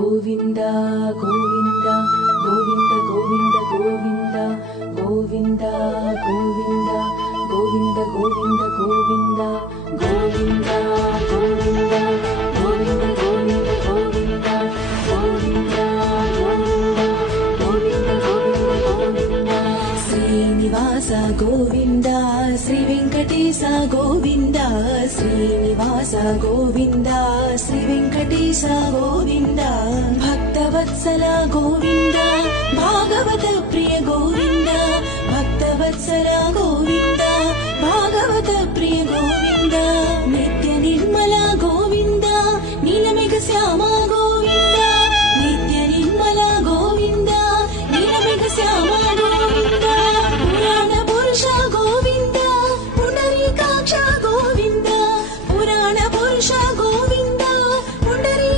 Govinda Govinda Govinda Govinda Govinda Govinda Govinda Govinda Govinda Govinda Govinda Govinda Govinda Govinda Govinda Govinda Govinda Govinda Govinda Srinivasa Govinda Shri Venkatesha Govinda Srinivasa Govinda Shri Venkatesha Govinda Bhaktavatsala Govinda Bhagavata Priya Govinda Bhaktavatsala Govinda Bhagavata Priya Govinda Nithya Nirmala Govinda నీలమేఘ Shyama